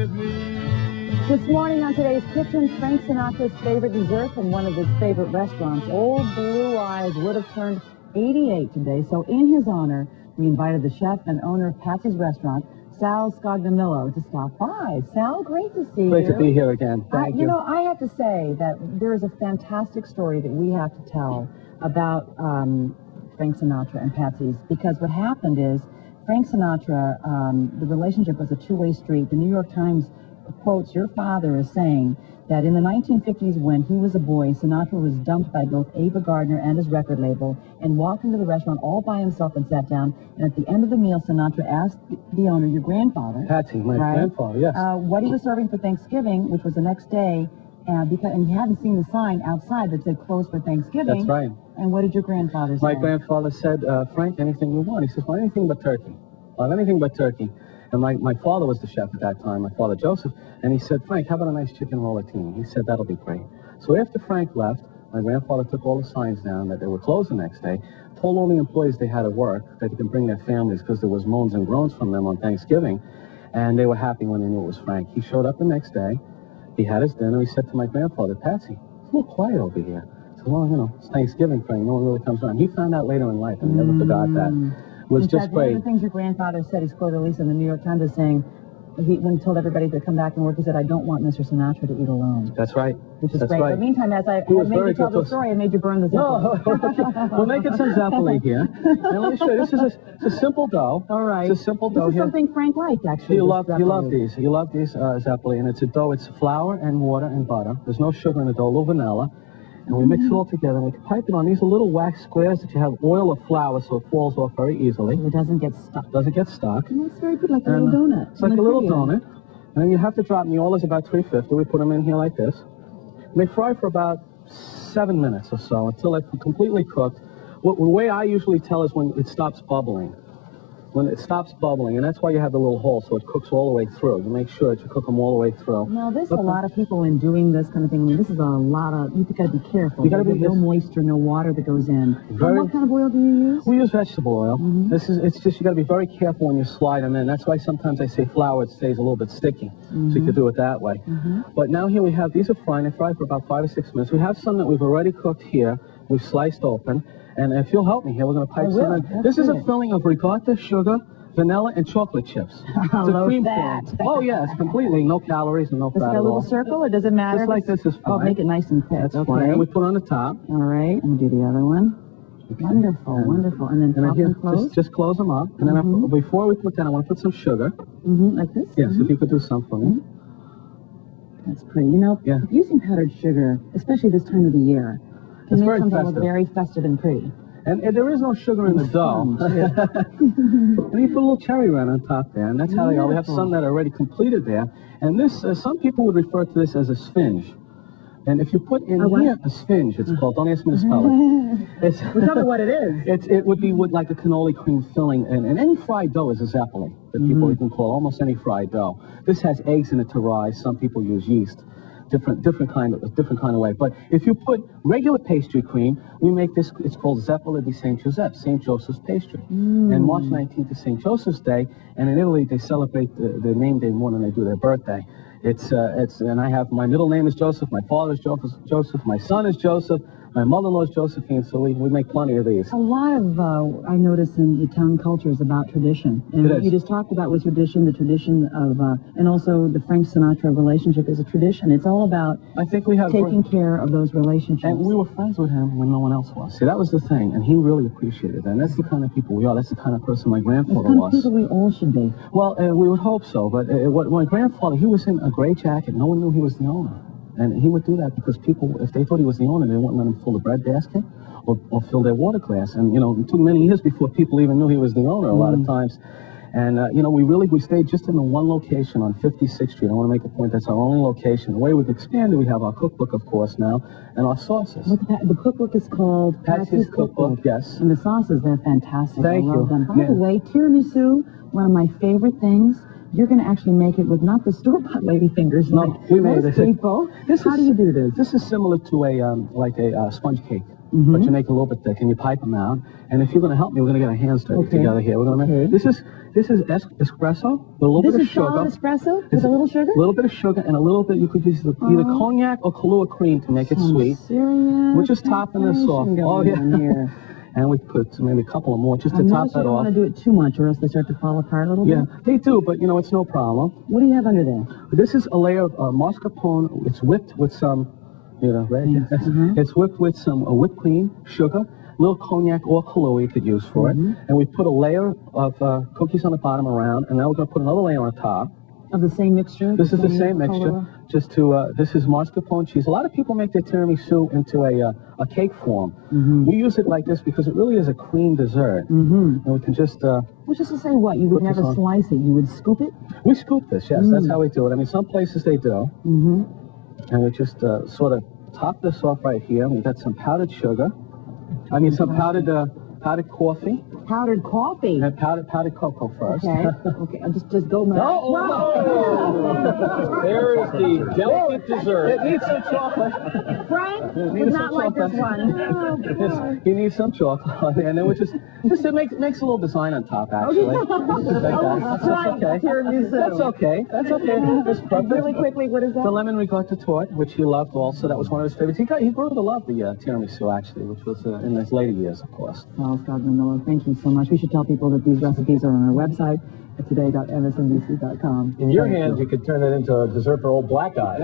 with me. This morning on today's Kitchen, Frank Sinatra's favorite dessert from one of his favorite restaurants. Old Blue Eyes would have turned 88 today, so in his honor, we invited the chef and owner of Patsy's Restaurant, Sal Scognamillo, to stop by. Sal, great to see you. Great to be here again. Thank you. You know, I have to say that there is a fantastic story that we have to tell about Frank Sinatra and Patsy's, because what happened is Frank Sinatra, the relationship was a two-way street. The New York Times quotes your father as saying that in the 1950s, when he was a boy, Sinatra was dumped by both Ava Gardner and his record label and walked into the restaurant all by himself and sat down. And at the end of the meal, Sinatra asked the owner, your grandfather, Patsy, my grandfather, yes, what he was serving for Thanksgiving, which was the next day, and he hadn't seen the sign outside that said closed for Thanksgiving. That's right. And what did your grandfather say? My grandfather said, Frank, anything you want. He says, well, anything but turkey. Well, anything but turkey. And my father was the chef at that time, my father Joseph, and he said, Frank, how about a nice chicken rollatini? He said, that'll be great. So after Frank left, my grandfather took all the signs down that they were closed the next day, told all the employees they had to work, that they could bring their families because there was moans and groans from them on Thanksgiving, and they were happy when they knew it was Frank. He showed up the next day, he had his dinner, he said to my grandfather, Patsy, it's a little quiet over here. I said, well, you know, it's Thanksgiving, Frank, no one really comes around. He found out later in life, and never forgot that. It was just great. One of the things your grandfather said, he's quoted at least in the New York Times as saying, when he told everybody to come back and work, he said, I don't want Mr. Sinatra to eat alone. That's right. Which is That's great. right. But meantime, as I made you tell the story, I made you burn the Zeppelin. No, we're making some Zeppelin here. And let me show you, this is a simple dough. All right. It's a simple dough this is here. Something Frank liked, actually. He loved these. He loved these Zeppelin. And it's a dough. It's flour and water and butter. There's no sugar in the dough, a little vanilla. And we mix it all together, and we pipe it on. These are little wax squares that you have oil or flour, so it falls off very easily. So it doesn't get stuck. Doesn't get stuck. And it's very good, like a little donut. It's like a little donut. And then you have to drop them. The oil is about 350. We put them in here like this. And they fry for about 7 minutes or so until they're completely cooked. The way I usually tell is when it stops bubbling. When it stops bubbling, and that's why you have the little hole, so it cooks all the way through. You make sure that you cook them all the way through. Now, there's a lot of people in doing this kind of thing. I mean, this is a lot of, you've got to be careful. You got to be no moisture, no water that goes in. What kind of oil do you use? We use vegetable oil. It's just, you got to be very careful when you slide them in. That's why sometimes I say flour, it stays a little bit sticky. So you could do it that way. But now here we have, these are frying. They fry for about 5 or 6 minutes. We have some that we've already cooked here. We've sliced open. And if you'll help me here, we're going to pipe some in. This is a filling of ricotta, sugar, vanilla, and chocolate chips. It's a cream fat. Oh, yes, completely. No calories and no fat at all. Is it a little circle, or does it matter? Just like this is fine. Oh, make it nice and thick. That's fine. And we put on the top. All right. And do the other one. Okay. Wonderful, wonderful. And then pop them close? Just close them up. And then before we put that, I want to put some sugar. Like this? Yes, if you could do some for me. That's pretty. You know, using powdered sugar, especially this time of the year, can make something look very festive and pretty. And there is no sugar in the dough. And you put a little cherry rind on top there, and that's how they are. We have some that are already completed there. And this, some people would refer to this as a sphinge. And if you put in here a sphinge, it's called, don't ask me to spell it. Well, tell me what it is. It would be with like a cannoli cream filling, and any fried dough is a zeppelin that people can call, almost any fried dough. This has eggs in it to rise. Some people use yeast. Different kind of way. But if you put regular pastry cream, we make this, it's called Zeppole di St. Giuseppe, St. Joseph's pastry. And March 19th is St. Joseph's Day, and in Italy they celebrate the name day more than they do their birthday. And I have, my middle name is Joseph, my father is Joseph, my son is Joseph, my mother-in-law is Josephine, so we make plenty of these. A lot of, I notice in Italian culture is about tradition. And what you just talked about was tradition, the tradition of, and also the Frank Sinatra relationship is a tradition. It's all about taking care of those relationships. And we were friends with him when no one else was. See, that was the thing, and he really appreciated that. And that's the kind of people we are. That's the kind of person my grandfather was. That's the kind of people we all should be. Well, we would hope so, but my grandfather, he was in a gray jacket. No one knew he was the owner. And he would do that because people, if they thought he was the owner, they wouldn't let him fill the bread basket or fill their water glass. And, you know, it took many years before people even knew he was the owner a lot of times. And, you know, we stayed just in the one location on 56th Street. I want to make a point, that's our only location. The way we've expanded, we have our cookbook, of course, now, and our sauces. The cookbook is called Patsy's Cookbook, yes. And the sauces, they're fantastic. Thank you. I love them. By the way, tiramisu, one of my favorite things. You're going to actually make it with not the store-bought ladyfingers. No, we made it. People. How do you do this? This is similar to a sponge cake, but you make it a little bit thick and you pipe them out. And if you're going to help me, we're going to get our hands dirty together here. We're going to make this is This is espresso with a little bit of sugar. Solid espresso with a little sugar? A little bit of sugar and a little bit, you could use either cognac or Kahlua cream to make it sweet. Serious? We're just topping this off. Oh, yeah. Here. And we put maybe a couple of more just to top that off. You don't want to do it too much or else they start to fall apart a little bit? Yeah, they do, but, you know, it's no problem. What do you have under there? This is a layer of mascarpone. It's whipped with some, you know, right? It's whipped with some whipped cream, sugar, a little cognac or Kahlua you could use for it. And we put a layer of cookies on the bottom around, and now we're going to put another layer on top. Of the same mixture? This is the same mixture. Just to, this is mascarpone cheese. A lot of people make their tiramisu into a cake form. We use it like this because it really is a cream dessert. And we can just... Which is to say what? You would never slice it. You would scoop it? We scoop this, yes. That's how we do it. I mean, some places they do. And we just sort of top this off right here. We've got some powdered sugar. I mean, some powdered coffee. Powdered coffee? And powdered cocoa first. Okay. Okay. Just go, man. There is the delicate dessert. It needs some chocolate. Frank would not like this one. You need some chocolate. And then we just it makes a little design on top, actually. That's okay. That's okay. That's perfect. Really quickly, what is that? The lemon ricotta torte, which he loved also. That was one of his favorites. He grew to love the tiramisu, actually, which was in his later years, of course. Well, Scott Miller, thank you so much. We should tell people that these recipes are on our website at today.msnbc.com. In your hands, you could turn it into a dessert for old black eye.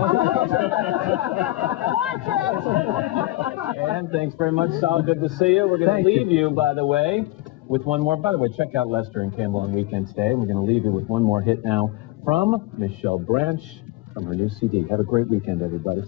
And thanks very much, Sal. Good to see you. We're going to leave you, by the way, with one more. By the way, check out Lester and Campbell on Weekends Day. We're going to leave you with one more hit now from Michelle Branch from her new CD. Have a great weekend, everybody.